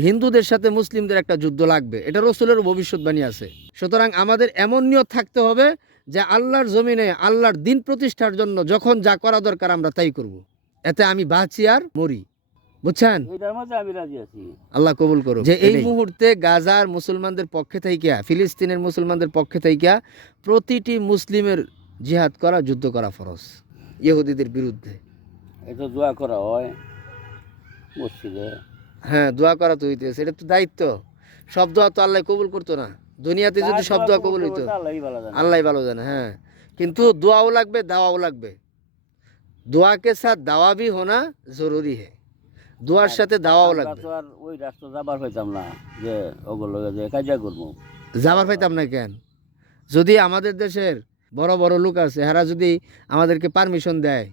হিন্দুদের সাথে মুসলিমদের একটা যুদ্ধ লাগবে। এটা রসুলের ভবিষ্যৎবাণী আছে। সুতরাং আমাদের এমন নিয়ত থাকতে হবে যে আল্লাহর জমিনে আল্লাহর দিন প্রতিষ্ঠার জন্য যখন যা করা দরকার আমরা তাই করব। এতে আমি বাঁচি আর মরি। বুঝছেন? এটার মধ্যে আমি রাজি আছি। আল্লাহ কবুল করুন যে এই মুহূর্তে গাজার মুসলমানদের পক্ষে থাইকা ফিলিস্তিনের মুসলমানদের পক্ষে থাইকা প্রতিটি মুসলিমের জিহাদ করা যুদ্ধ করা ফরজ। ইহুদিদের বিরুদ্ধে। এটা দোয়া করা হয় মসজিদে। হ্যাঁ দোয়া করা তো হইতেছে এটা তো দায়িত্ব। সব দোয়া তো আল্লাহ কবুল করতো না। দুনিয়াতে যদি সব দোয়া কবুল হইতো আল্লাহ ভালো জানে হ্যাঁ। কিন্তু দোয়াও লাগবে দাওয়াও লাগবে। দোয়া কে সাথ দাওয়া ভি হোনা জরুরি है দোয়ার সাথে দাওয়াও লাগবে। আর ওই রাষ্ট্র যাবার হইতাম না যে ওগুলো যে কাজা করব। যাবার পাইতাম না কেন? যদি আমাদের দেশের বড় বড় লোক আছে এরা যদি আমাদেরকে পারমিশন দেয়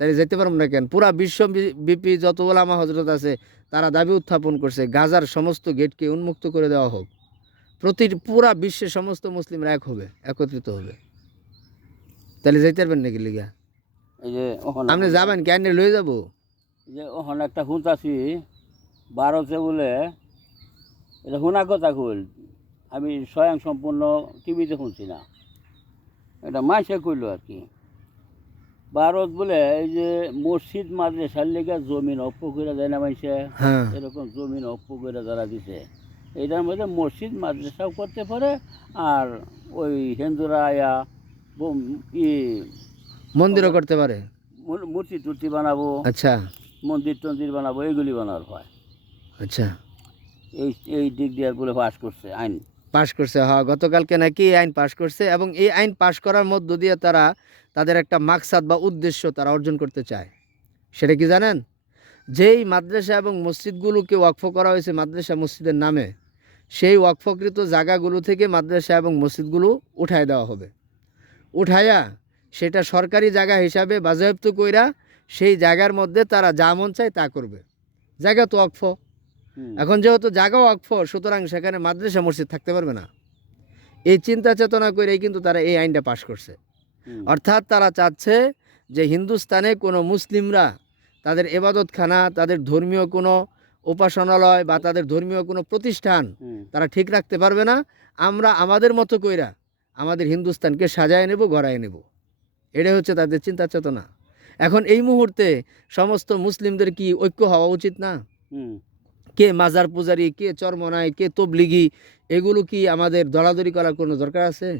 তাহলে যেতে পারব না কেন? পুরা বিশ্ব বিপি যত ওলামা হজরত আছে তারা দাবি উত্থাপন করছে গাজার সমস্ত গেটকে উন্মুক্ত করে দেওয়া হোক। প্রতি পুরা বিশ্বের সমস্ত মুসলিমরা এক হবে একত্রিত হবে। তাহলে যেতে পারবেন নাকি লিগা? এই যে ওখানে আপনি যাবেন কেন লয়ে যাব? যে ওখানে একটা শুনতাছি ভারতে বলে এটা শোনা কথা কইল। আমি স্বয়ং সম্পূর্ণ টিভিতে শুনছি না। এটা মাসে কইল আর কি। ভারত বলে এই যে মসজিদ মাদ্রাসার লেগে জমিন অপ্প করে দেয় না মাইসে। হ্যাঁ। এরকম জমিন অপ্প করে যারা দিছে। এটার মধ্যে মসজিদ মাদ্রাসাও করতে পারে আর ওই হিন্দুরা আয়া ই মন্দিরও করতে পারে। মূর্তি টুর্তি বানাবো। আচ্ছা। মন্দির টন্দির বানাবো এইগুলি বানার হয়। আচ্ছা। এই এই দিক দিয়ে বলে পাস করছে আইন। পাশ করছে হ্যাঁ গতকালকে নাকি এই আইন পাশ করছে এবং এই আইন পাশ করার মধ্য দিয়ে তারা তাদের একটা মাকসাদ বা উদ্দেশ্য তারা অর্জন করতে চায়। সেটা কি জানেন? যেই মাদ্রাসা এবং মসজিদগুলোকে ওয়াকফ করা হয়েছে মাদ্রাসা মসজিদের নামে, সেই ওয়াকফকৃত জায়গাগুলো থেকে মাদ্রাসা এবং মসজিদগুলো উঠায় দেওয়া হবে। উঠায়া সেটা সরকারি জায়গা হিসাবে বাজেয়াপ্ত কইরা সেই জায়গার মধ্যে তারা যা মন চায় তা করবে। জায়গা তো ওয়াকফ। এখন যেহেতু জায়গা ওয়াকফ সুতরাং সেখানে মাদ্রাসা মসজিদ থাকতে পারবে না। এই চিন্তা চেতনা করেই কিন্তু তারা এই আইনটা পাশ করছে। অর্থাৎ তারা চাচ্ছে যে হিন্দুস্তানে কোনো মুসলিমরা তাদের এবাদতখানা তাদের ধর্মীয় কোনো উপাসনালয় বা তাদের ধর্মীয় কোনো প্রতিষ্ঠান তারা ঠিক রাখতে পারবে না। আমরা আমাদের মতো কইরা আমাদের হিন্দুস্তানকে সাজায় নেব গড়ায় নেব। এটাই হচ্ছে তাদের চিন্তা চেতনা। এখন এই মুহূর্তে সমস্ত মুসলিমদের কি ঐক্য হওয়া উচিত না। কে মাজার পূজারি, কে চরমনাই, কে তবলিগি, এগুলো কি আমাদের দলাদলি করার কোনো দরকার আছে?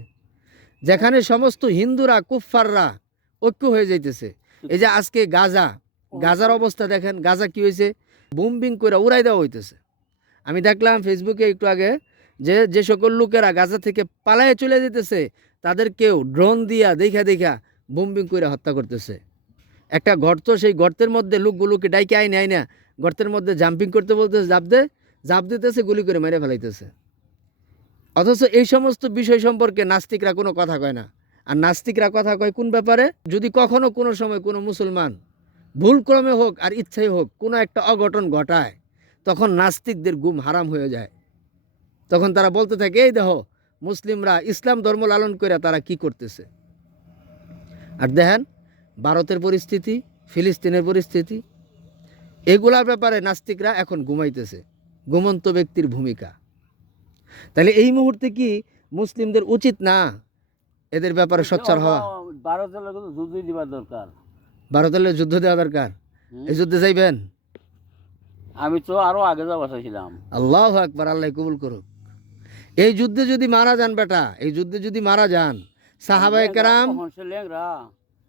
যেখানে সমস্ত হিন্দুরা, কুফফাররা ঐক্য হয়ে যাইতেছে। এই যে আজকে গাজা, গাজার অবস্থা দেখেন, গাজা কি হয়েছে বুমবিং করে উড়াই দেওয়া হইতেছে। আমি দেখলাম ফেসবুকে একটু আগে যে যে সকল লোকেরা গাজা থেকে পালায়ে চলে যেতেছে তাদের কেউ ড্রোন দিয়া দেখা দেখা বুমবিং করে হত্যা করতেছে। একটা গর্ত, সেই গর্তের মধ্যে লোকগুলোকে ডাইকে আইনে, আইনা গর্তের মধ্যে জাম্পিং করতে বলতেছে জাপ দে জাপ দিতেছে, গুলি করে মেরে ফেলাইতেছে। অথচ এই সমস্ত বিষয় সম্পর্কে নাস্তিকরা কোনো কথা কয় না। আর নাস্তিকরা কথা কয় কোন ব্যাপারে? যদি কখনো কোনো সময় কোনো মুসলমান ভুলক্রমে হোক আর ইচ্ছাই হোক কোনো একটা অঘটন ঘটায়, তখন নাস্তিকদের গুম হারাম হয়ে যায়। তখন তারা বলতে থাকে, এই দেখো, মুসলিমরা ইসলাম ধর্ম লালন করে তারা কি করতেছে? আর দেখেন, ভারতের পরিস্থিতি, ফিলিস্তিনের পরিস্থিতি এগুলার ব্যাপারে নাস্তিকরা এখন ঘুমাইতেছে। ঘুমন্ত ব্যক্তির ভূমিকা। তাহলে এই মুহূর্তে কি মুসলিমদের উচিত না এদের ব্যাপারে সোচ্চার হওয়া? লোক তো যুদ্ধ দরকার। দেওয়া দরকার? এই যুদ্ধে যাইবেন? আমি তো আরও আগে যাওয়া চাইছিলাম আল্লাহ আকবার আল্লাহ কবুল করুক। এই যুদ্ধে যদি মারা যান বেটা এই যুদ্ধে যদি মারা যান সাহাবাই কারাম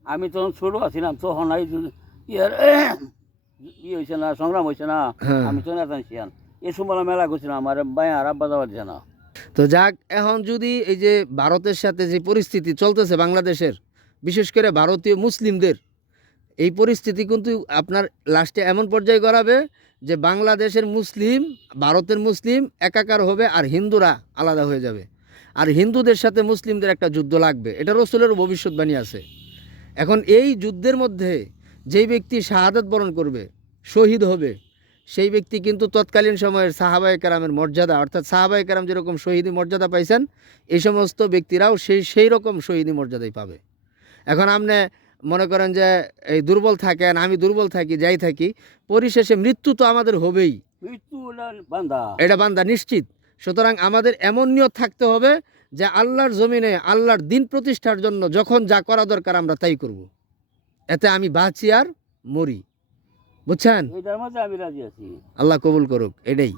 আমি তখন ছোট আছিলাম তখন ইয়ার ই হয়েছে না সংগ্রাম হয়েছে না হ্যাঁ। আমি তো নেতা ছিলাম এই সময় মেলা করছিলাম আমার বায়া আর আব্বা যাওয়া দিছে না। তো যাক এখন যদি এই যে ভারতের সাথে যে পরিস্থিতি চলতেছে বাংলাদেশের বিশেষ করে ভারতীয় মুসলিমদের এই পরিস্থিতি কিন্তু আপনার লাস্টে এমন পর্যায়ে গড়াবে যে বাংলাদেশের মুসলিম ভারতের মুসলিম একাকার হবে আর হিন্দুরা আলাদা হয়ে যাবে। আর হিন্দুদের সাথে মুসলিমদের একটা যুদ্ধ লাগবে এটা রসুলের ভবিষ্যৎবাণী আছে। এখন এই যুদ্ধের মধ্যে যেই ব্যক্তি শাহাদাত বরণ করবে শহীদ হবে সেই ব্যক্তি কিন্তু তৎকালীন সময়ের সাহাবাই কারামের মর্যাদা অর্থাৎ সাহাবাই কারাম যেরকম শহীদি মর্যাদা পাইছেন এই সমস্ত ব্যক্তিরাও সেই সেই রকম শহীদি মর্যাদাই পাবে। এখন আপনি মনে করেন যে এই দুর্বল থাকেন আমি দুর্বল থাকি যাই থাকি পরিশেষে মৃত্যু তো আমাদের হবেই। বান্দা। এটা বান্দা নিশ্চিত। সুতরাং আমাদের এমন নিয়ত থাকতে হবে যে আল্লাহর জমিনে আল্লাহর দিন প্রতিষ্ঠার জন্য যখন যা করা দরকার আমরা তাই করব। এতে আমি বাঁচি আর মরি। বুঝছেন? এটার মধ্যে আমি রাজি আছি। আল্লাহ কবুল করুক এটাই।